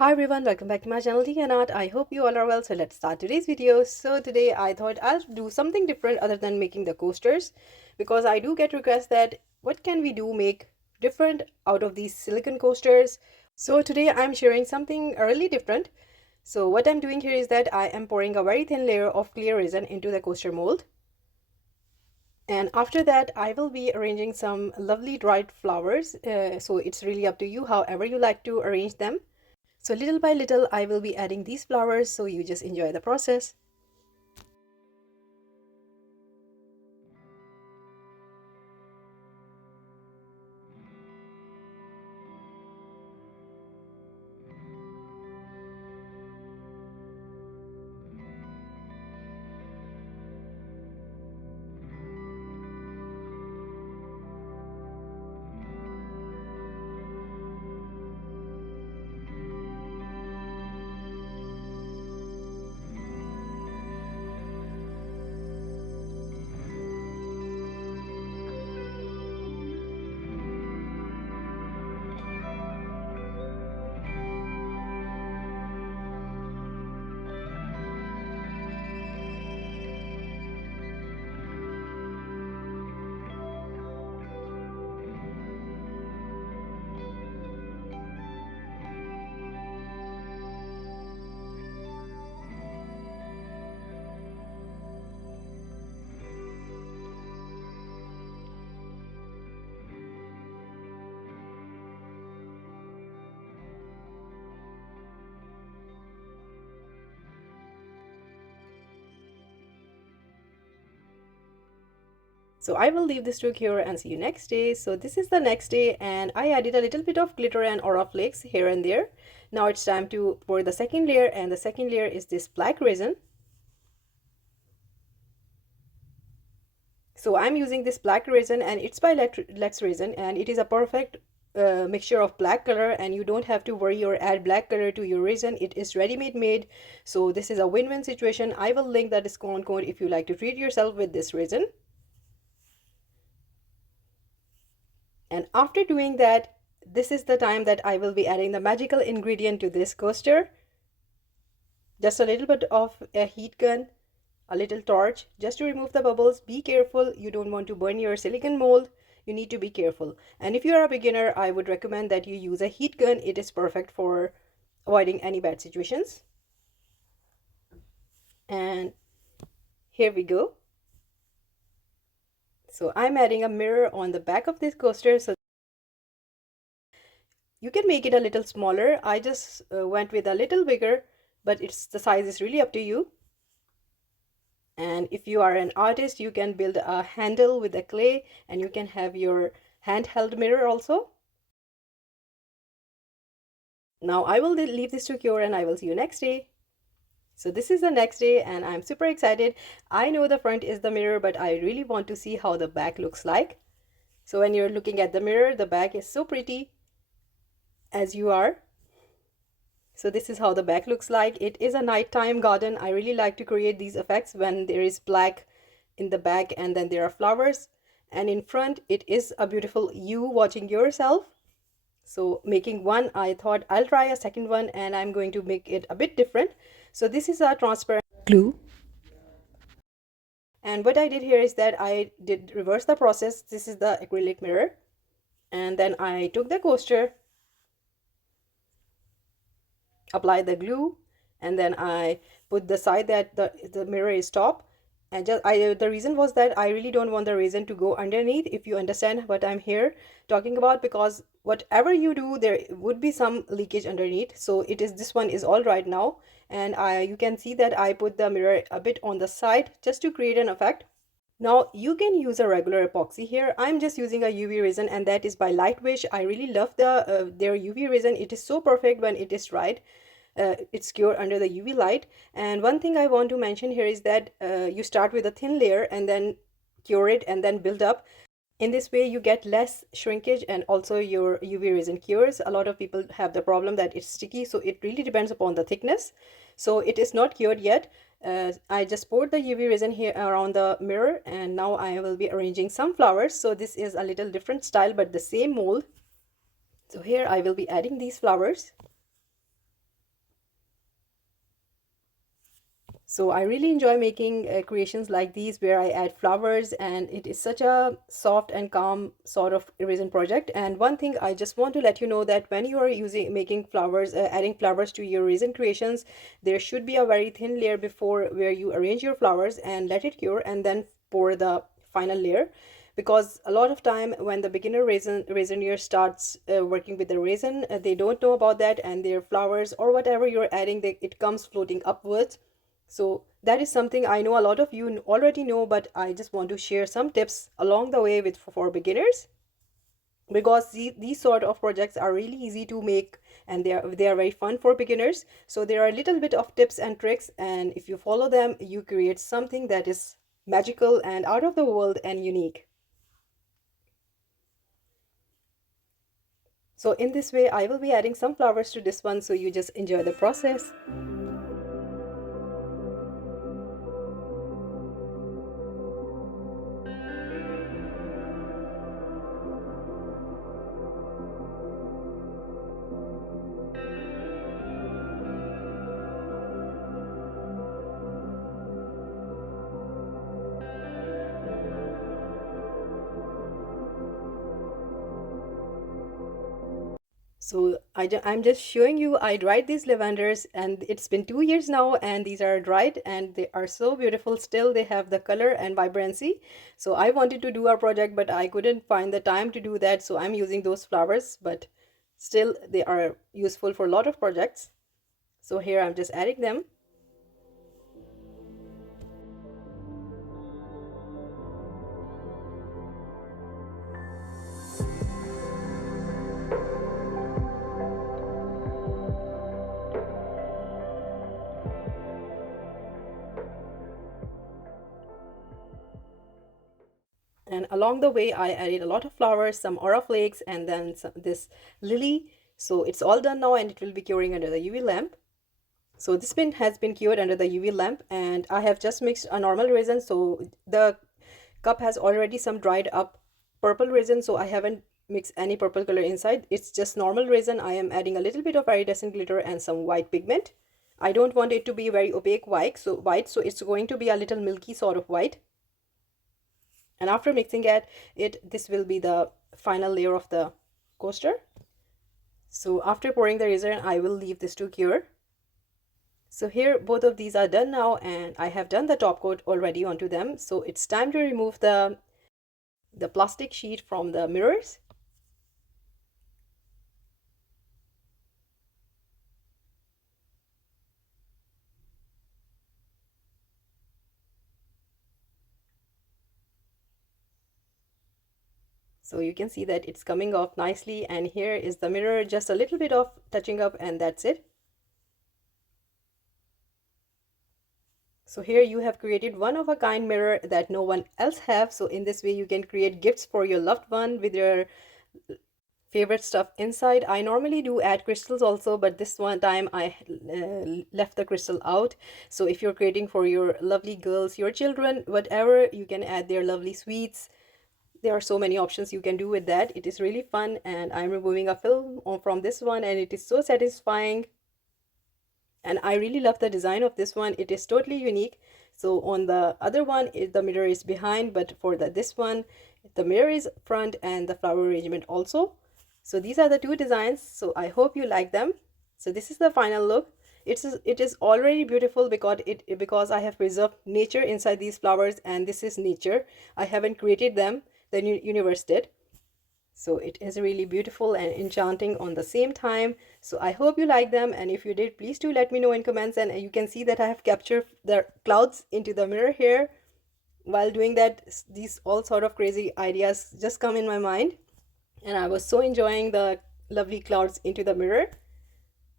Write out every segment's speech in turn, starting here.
Hi everyone, welcome back to my channel Tea&Art. I hope you all are well. So let's start today's video. So today I thought I'll do something different other than making the coasters, because I do get requests that what can we do make different out of these silicone coasters. So today I'm sharing something really different. So what I'm doing here is that I am pouring a very thin layer of clear resin into the coaster mold. And after that, I will be arranging some lovely dried flowers. So it's really up to you, however you like to arrange them. So little by little, I will be adding these flowers, so you just enjoy the process. So I will leave this to cure and see you next day. So this is the next day, and I added a little bit of glitter and aura flakes here and there. Now it's time to pour the second layer, and the second layer is this black resin. So I'm using this black resin, and it's by Lex resin, and it is a perfect mixture of black color, and you don't have to worry or add black color to your resin. It is ready-made made. So this is a win-win situation. I will link the discount code if you like to treat yourself with this resin. And after doing that, this is the time that I will be adding the magical ingredient to this coaster. Just a little bit of a heat gun, a little torch, just to remove the bubbles. Be careful, you don't want to burn your silicone mold. You need to be careful. And if you are a beginner, I would recommend that you use a heat gun. It is perfect for avoiding any bad situations. And here we go. So I'm adding a mirror on the back of this coaster, so you can make it a little smaller. I just went with a little bigger, but the size is really up to you. And if you are an artist, you can build a handle with the clay, and you can have your handheld mirror also. Now I will leave this to cure, and I will see you next day. So this is the next day, and I'm super excited. I know the front is the mirror, but I really want to see how the back looks like. So when you're looking at the mirror, the back is so pretty as you are. So this is how the back looks like. It is a nighttime garden. I really like to create these effects when there is black in the back and then there are flowers. And in front, it is a beautiful you watching yourself. So making one, I thought I'll try a second one, and I'm going to make it a bit different. So this is a transparent glue. And what I did here is that I did reverse the process. This is the acrylic mirror. And then I took the coaster, apply the glue, and then I put the side that the mirror is top. And the reason was that I really don't want the resin to go underneath, if you understand what I'm here talking about, because whatever you do, there would be some leakage underneath. So this one is all right now, and you can see that I put the mirror a bit on the side just to create an effect. Now you can use a regular epoxy here. I'm just using a UV resin, and that is by Lightwish. I really love their UV resin. It is so perfect when it is dried. It's cured under the UV light. And one thing I want to mention here is that you start with a thin layer and then cure it and then build up. In this way, you get less shrinkage, and also your UV resin cures. A lot of people have the problem that it's sticky, so it really depends upon the thickness. So it is not cured yet. I just poured the UV resin here around the mirror, and now I will be arranging some flowers. So this is a little different style, but the same mold. So here I will be adding these flowers. So I really enjoy making creations like these where I add flowers, and it is such a soft and calm sort of resin project. And one thing I just want to let you know that when you are making flowers, adding flowers to your resin creations, there should be a very thin layer before where you arrange your flowers and let it cure and then pour the final layer. Because a lot of time when the beginner raisinere starts working with the resin, they don't know about that, and their flowers or whatever you're adding, it comes floating upwards. So that is something I know a lot of you already know, but I just want to share some tips along the way with for beginners, because these sort of projects are really easy to make, and they are very fun for beginners. So there are a little bit of tips and tricks, and if you follow them, you create something that is magical and out of the world and unique. So in this way, I will be adding some flowers to this one, so you just enjoy the process. So I'm just showing you, I dried these lavenders and it's been 2 years now, and these are dried and they are so beautiful. Still, they have the color and vibrancy. So I wanted to do a project, but I couldn't find the time to do that. So I'm using those flowers, but still they are useful for a lot of projects. So here I'm just adding them. And along the way, I added a lot of flowers, some aura flakes, and then this lily. So it's all done now, and it will be curing under the UV lamp. So this pin has been cured under the UV lamp, and I have just mixed a normal resin. So the cup has already some dried up purple resin, so I haven't mixed any purple color inside. It's just normal resin. I am adding a little bit of iridescent glitter and some white pigment. I don't want it to be very opaque white, so it's going to be a little milky sort of white. And after mixing this will be the final layer of the coaster. So after pouring the resin, I will leave this to cure. So here both of these are done now, and I have done the top coat already onto them. So it's time to remove the plastic sheet from the mirrors. So you can see that it's coming off nicely, and here is the mirror, just a little bit of touching up, and that's it. So here you have created one of a kind mirror that no one else have. So in this way you can create gifts for your loved one with your favorite stuff inside. I normally do add crystals also, but this one time I left the crystal out. So if you're creating for your lovely girls, your children, whatever, you can add their lovely sweets. There are so many options you can do with that. It is really fun, and I'm removing a film from this one, and it is so satisfying. And I really love the design of this one. It is totally unique. So on the other one, the mirror is behind, but for this one, the mirror is front and the flower arrangement also. So these are the two designs. So I hope you like them. So this is the final look. It is already beautiful because I have preserved nature inside these flowers, and this is nature. I haven't created them, the universe did. So it is really beautiful and enchanting on the same time. So I hope you like them, and if you did, please do let me know in comments. And you can see that I have captured the clouds into the mirror here. While doing that, these all sort of crazy ideas just come in my mind, and I was so enjoying the lovely clouds into the mirror.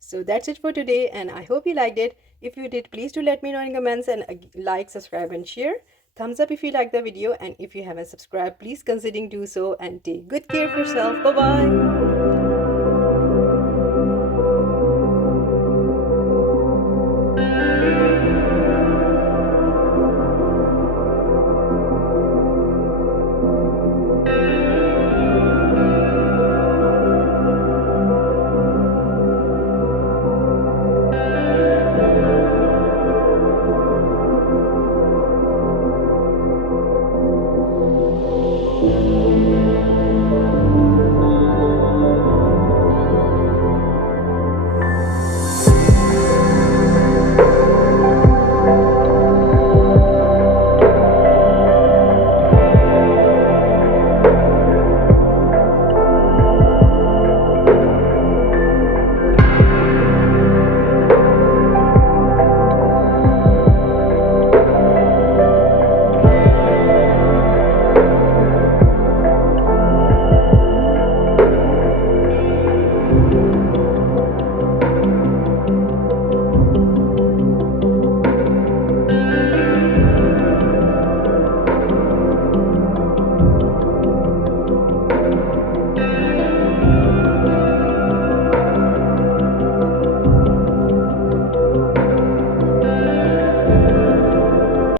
So that's it for today, and I hope you liked it. If you did, please do let me know in comments, and like, subscribe, and share. Thumbs up if you like the video, and if you haven't subscribed, please consider do so, and take good care of yourself. Bye bye.